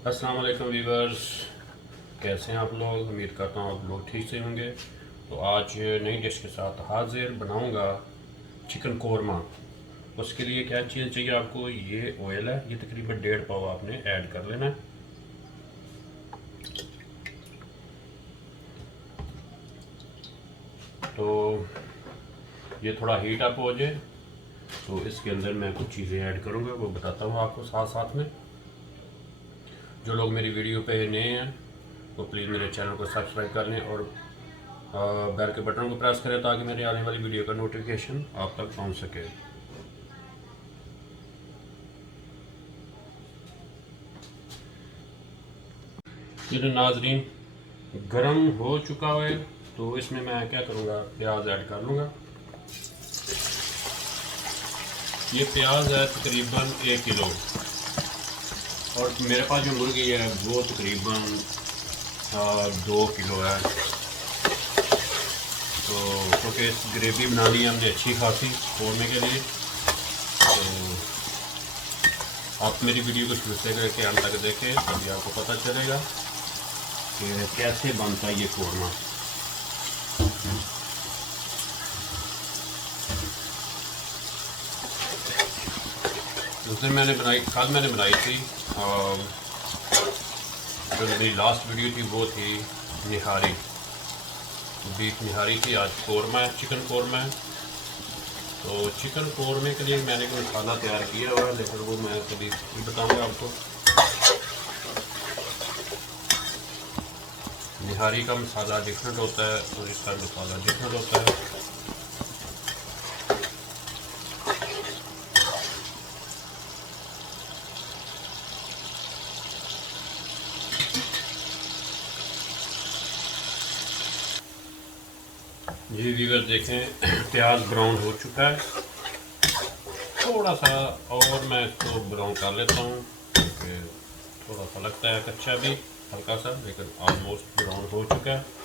अस्सलाम वालेकुम वीवर्स, कैसे हैं आप लोग। उम्मीद करता हूँ आप लोग ठीक से होंगे। तो आज नई डिश के साथ हाजिर बनाऊंगा चिकन कोरमा। उसके लिए क्या चीज़ चाहिए आपको, ये ऑयल है, ये तकरीबन 1.5 पाव आपने ऐड कर लेना है। तो ये थोड़ा हीट अप हो जाए तो इसके अंदर मैं कुछ चीज़ें ऐड करूँगा, वो बताता हूँ आपको साथ साथ में। जो लोग मेरी वीडियो पे नए हैं वो प्लीज़ मेरे चैनल को सब्सक्राइब कर लें और बेल के बटन को प्रेस करें ताकि मेरी आने वाली वीडियो का नोटिफिकेशन आप तक पहुंच सके। ये जो नाजरीन गरम हो चुका है तो इसमें मैं क्या करूँगा, प्याज ऐड कर लूँगा। ये प्याज है तकरीबन 1 किलो और मेरे पास जो मुर्गी है वो तकरीबन 2 किलो है। तो क्योंकि इस ग्रेवी बनानी है हमने अच्छी खासी कौरमे के लिए, तो आप मेरी वीडियो को शुरू से करके अंत तक देखें तभी आपको पता चलेगा कि कैसे बनता है ये कौरमा। उस दिन मैंने बनाई, कल मैंने बनाई थी, जो मेरी लास्ट वीडियो थी वो थी निहारी, बीफ निहारी थी। आज कौरमा है, चिकन कौरमा है। तो चिकन कौरमे के लिए मैंने कोई मसाला तैयार किया हुआ है, लेकिन वो मैं कभी बताऊंगा आपको। निहारी का मसाला डिफरेंट होता है और इसका मसाला डिफरेंट होता है। ये व्यूअर देखें प्याज ब्राउन हो चुका है, थोड़ा सा और मैं इसको ब्राउन कर लेता हूँ क्योंकि थोड़ा सा लगता है कच्चा भी हल्का सा, लेकिन ऑलमोस्ट ब्राउन हो चुका है।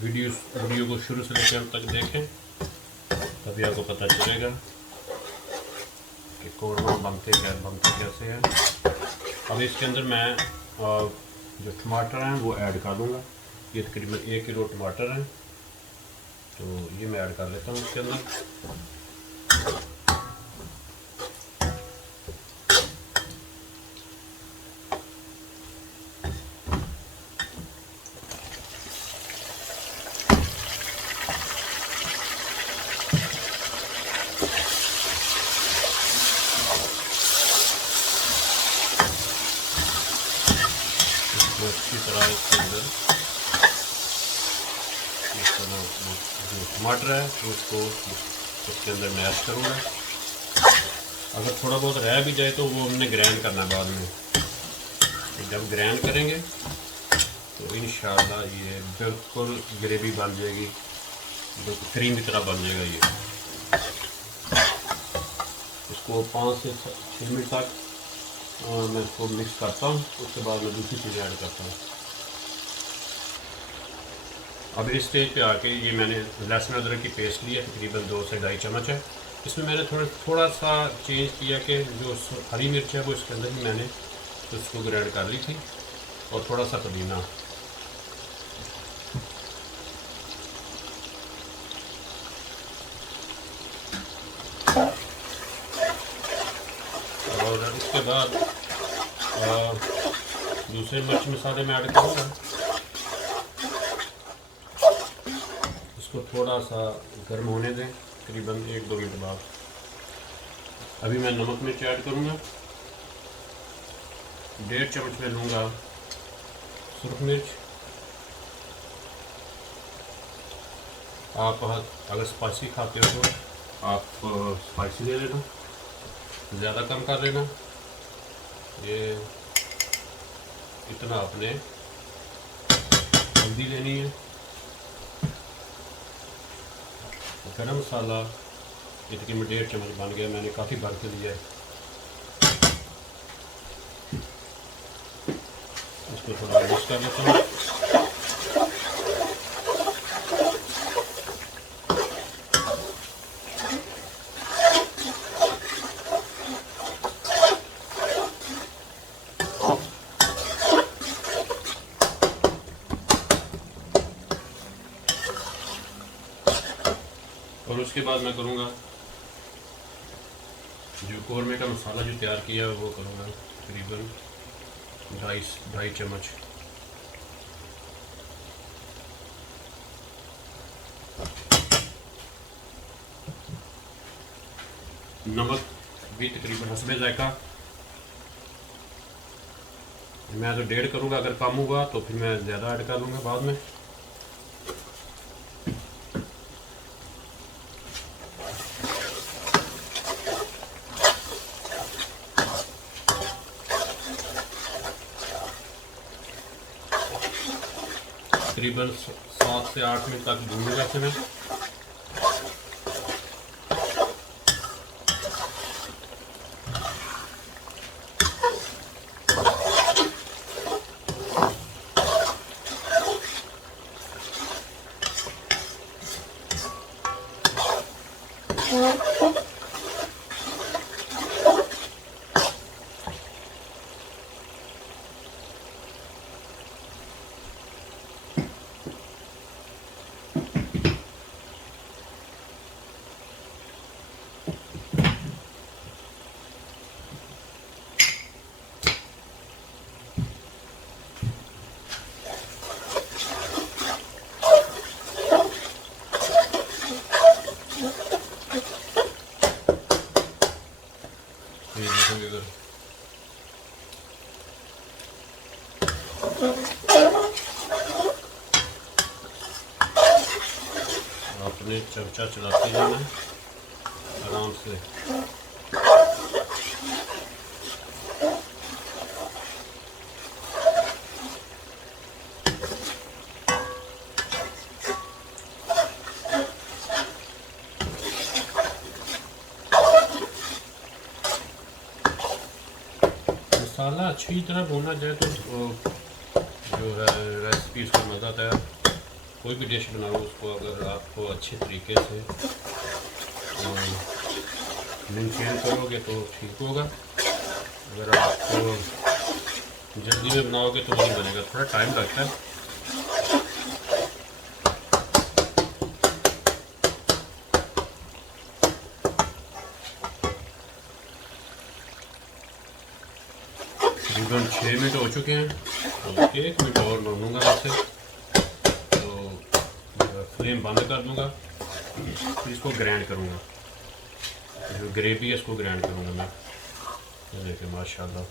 वीडियो को शुरू से लेकर अंत तक देखें तभी आपको पता चलेगा कि कौरमा बनते कैसे हैं। अब इसके अंदर मैं जो टमाटर हैं वो ऐड कर दूँगा। ये तकरीबन 1 किलो टमाटर हैं, तो ये मैं ऐड कर लेता हूँ इसके अंदर। अच्छी तरह इसके अंदर इस तरह जो टमाटर है उसको इसके अंदर मैश करूँगा। अगर थोड़ा बहुत रह भी जाए तो वो हमने ग्राइंड करना है बाद में। जब ग्राइंड करेंगे तो इंशाल्लाह ये बिल्कुल ग्रेवी बन जाएगी, बिल्कुल क्रीम की तरह बन जाएगा ये। इसको 5 से 6 मिनट तक मैं इसको मिक्स करता हूँ, उसके बाद मैं दूसरी चीज़ें ऐड करता हूँ। अब इस स्टेज पे आके ये मैंने लहसुन अदरक की पेस्ट ली है, तकरीबन 2 से 2.5 चम्मच है। इसमें मैंने थोड़ा सा चेंज किया कि जो हरी मिर्च है वो इसके अंदर ही मैंने उसको ग्राइंड कर ली थी, और थोड़ा सा पुदीना। और उसके बाद दूसरे मिर्च मसाले में ऐड करूँगा। इसको थोड़ा सा गर्म होने दें, तकरीबन 1-2 मिनट बाद। अभी मैं नमक मिर्च ऐड करूँगा। 1.5 चम्मच मैं लूँगा सुरख मिर्च। आप अगर स्पाइसी खाते हो तो आप स्पाइसी ले लेना, ज़्यादा कम कर लेना। ये इतना आपने हल्दी लेनी है। गरम मसाला ये तकरीबन 1.5 चम्मच बन गया, मैंने काफ़ी भर के लिया है। इसको थोड़ा मिक्स कर लेता हूँ। और उसके बाद मैं करूँगा जो कौरमे का मसाला जो तैयार किया है वो करूँगा तकरीबन 2.5 चम्मच। नमक भी तकरीबन हस्बे जायका। मैं तो 1.5 करूँगा, अगर कम हुआ तो फिर मैं ज़्यादा ऐड कर लूँगा बाद में। तकरीबन 7 से 8 मिनट तक भूनूंगा इसे मैं। ये देखो इधर आपने चमचा चलाते जाना है आराम से। मसाला अच्छी तरह भूना जाए तो जो है रेसिपी उसका मज़ा आता है। कोई भी डिश बनाओ उसको अगर आपको अच्छे तरीके से मेंटेन करोगे तो ठीक होगा। अगर आप जल्दी में बनाओगे तो नहीं बनेगा, थोड़ा टाइम लगता है। तकरीबन 6 मिनट हो चुके हैं, तो 1 मिनट और भूनूंगा वैसे तो फ्लेम बंद कर दूंगा। फिर इसको ग्राइंड करूंगा, जो ग्रेवी है इसको ग्राइंड करूंगा मैं। ये देखिए माशाल्लाह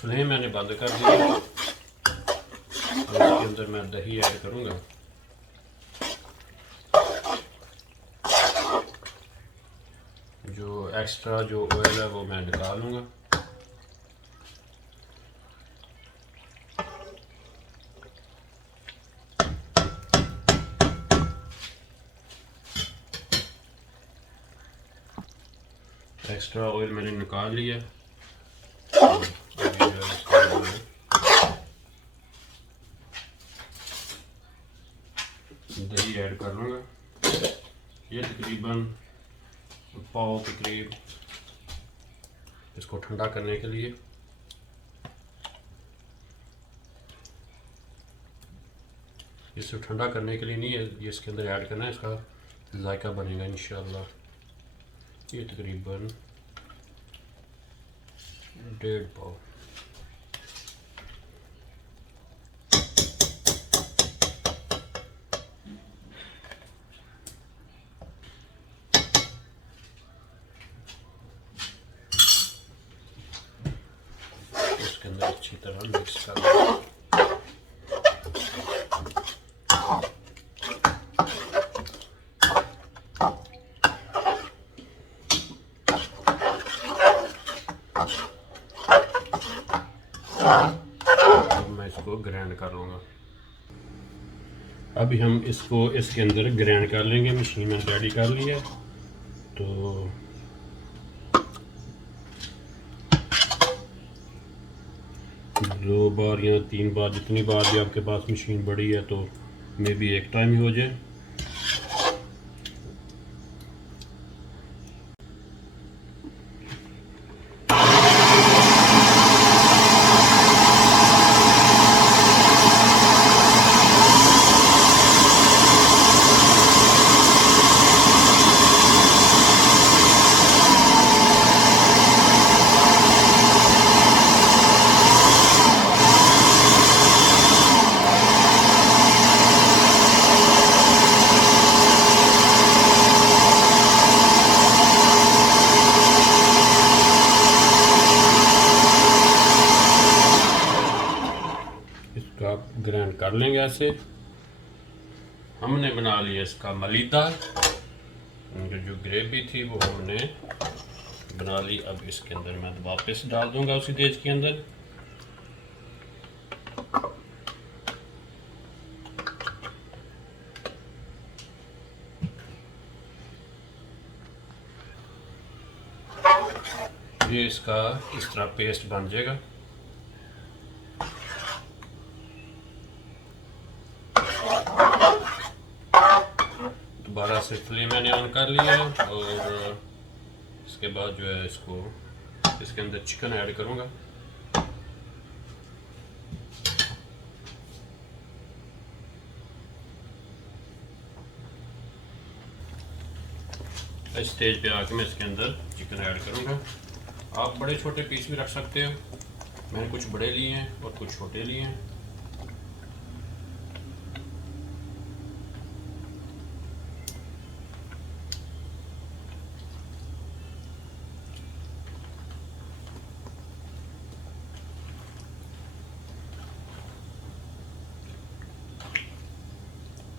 फ्लेम मैंने बंद कर दिया। इसके अंदर मैं दही ऐड करूंगा। जो एक्स्ट्रा जो ऑयल है वो मैं निकाल लूँगा। एक्स्ट्रा ऑयल मैंने निकाल लिया। दही ऐड कर लूँगा, ये तकरीबन पाव के करीब। इसको ठंडा करने के लिए इसे ठंडा करने के लिए नहीं है, ये इसके अंदर ऐड करना है, इसका जायका बनेगा इंशाल्लाह। ये तकरीबन 1.5 पाव। इसके अंदर अच्छी तरह मिक्स कर दें। अब मैं इसको ग्राइंड कर लूँगा। अभी हम इसको इसके अंदर ग्राइंड कर लेंगे। मशीन में रेडी कर ली है, तो 2 बार या 3 बार, जितनी बार भी आपके पास मशीन बड़ी है तो मे भी एक टाइम ही हो जाए। इसका ग्राइंड कर लेंगे ऐसे। हमने बना लिया इसका मलीदार, जो ग्रेवी थी वो हमने बना ली। अब इसके अंदर मैं वापस डाल दूंगा उसी तेज के अंदर। ये इसका इस तरह पेस्ट बन जाएगा। दोबारा से फ्लेम मैंने ऑन कर लिया है और इसके बाद जो है इसको इसके अंदर चिकन ऐड करूँगा। इस स्टेज पे आके मैं इसके अंदर चिकन ऐड करूँगा। आप बड़े छोटे पीस भी रख सकते हो। मैंने कुछ बड़े लिए हैं और कुछ छोटे लिए हैं।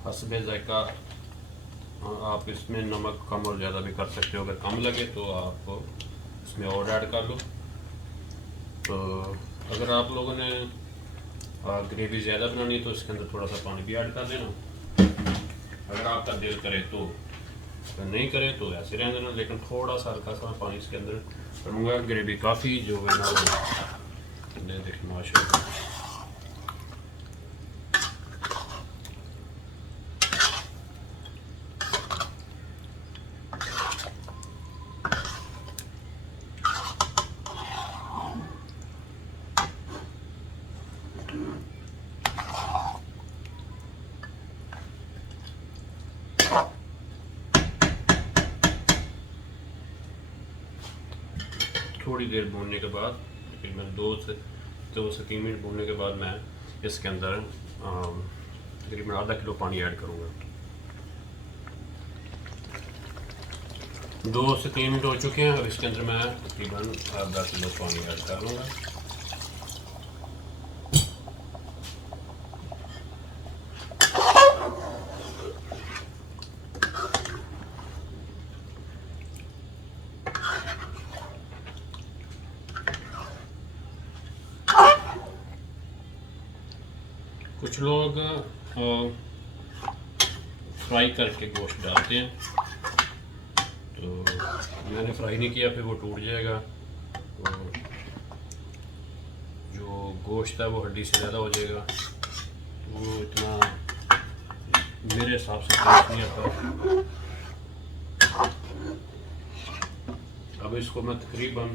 हस्बे ज़ायका आप इसमें नमक कम और ज़्यादा भी कर सकते हो। अगर कम लगे तो आप इसमें और ऐड कर लो। तो अगर आप लोगों ने ग्रेवी ज़्यादा बनानी है तो इसके अंदर थोड़ा सा पानी भी ऐड कर देना। अगर आपका दिल करे तो, नहीं करे तो ऐसे रहने देना, लेकिन थोड़ा सा हल्का सा पानी इसके अंदर करूँगा। ग्रेवी काफ़ी जो है ना देखिए माशाल्लाह। थोड़ी देर भूनने के बाद, तकरीबन 2 से 3 मिनट भूनने के बाद मैं इसके अंदर तकरीबन आधा किलो पानी ऐड करूँगा। 2 से 3 मिनट हो चुके हैं। अब इसके अंदर मैं तकरीबन आधा किलो पानी ऐड कर लूँगा। कुछ लोग फ्राई करके गोश्त डालते हैं, तो मैंने फ्राई नहीं किया, फिर वो टूट जाएगा। तो जो गोश्त है वो हड्डी से ज़्यादा हो जाएगा, तो वो इतना मेरे हिसाब से टेस्ट नहीं आता। अब इसको मैं तकरीबन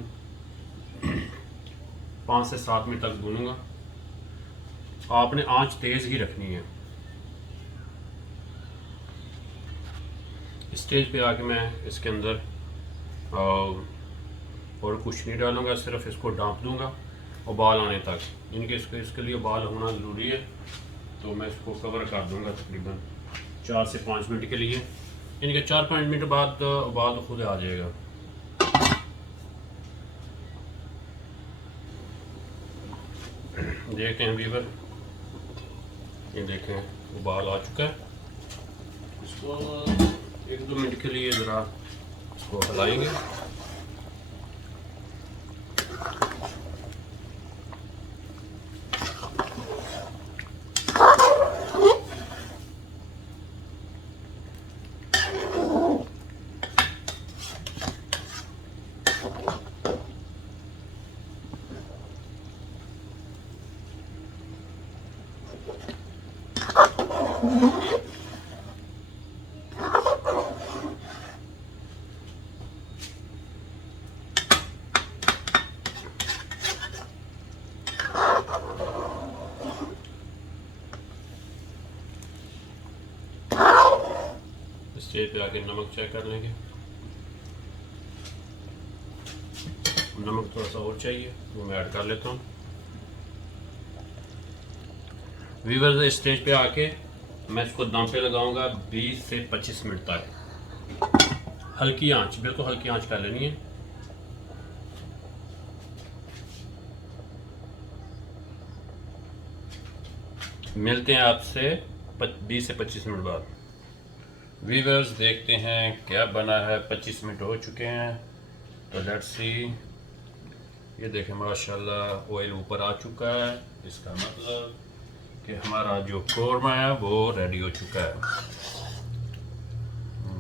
5 से 7 मिनट तक भूनूंगा। आपने आंच तेज़ ही रखनी है। इस स्टेज पे आके मैं इसके अंदर और कुछ नहीं डालूँगा, सिर्फ इसको ढाँप दूँगा उबाल आने तक। इनके इसके लिए उबाल होना ज़रूरी है, तो मैं इसको कवर कर दूँगा तकरीबन 4 से 5 मिनट के लिए। इनके 4-5 मिनट बाद उबाल खुद आ जाएगा। देखते हैं व्यूअर, ये देखें उबाल आ चुका है। इसको 1-2 मिनट के लिए ज़रा इसको हिलाएंगे। स्टेज पे आके नमक चेक कर लेंगे। नमक थोड़ा सा और चाहिए, वो मैं ऐड कर लेता हूँ। व्यूअर्स, इस स्टेज पे आके मैं इसको दम पे लगाऊंगा 20 से 25 मिनट तक। हल्की आंच, बिल्कुल हल्की आंच कर लेनी है। मिलते हैं आपसे 20 से 25 मिनट बाद। व्यूअर्स, देखते हैं क्या बना है। 25 मिनट हो चुके हैं, तो लेट्स सी। ये देखें माशाल्लाह ऑयल ऊपर आ चुका है, इसका मतलब कि हमारा जो कोरमा है वो रेडी हो चुका है।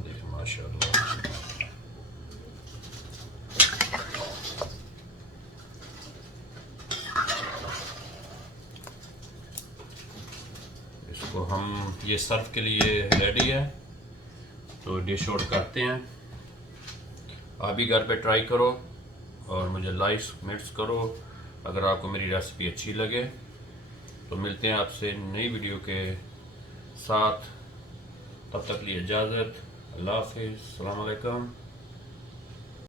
देखें माशाल्लाह। इसको हम ये सर्व के लिए रेडी है, तो डिश आउट करते हैं। आप भी घर पे ट्राई करो और मुझे लाइक कमेंट्स करो अगर आपको मेरी रेसिपी अच्छी लगे। तो मिलते हैं आपसे नई वीडियो के साथ, तब तक लिए इजाज़त। अल्लाह हाफ़िज़, अस्सलाम वालेकुम।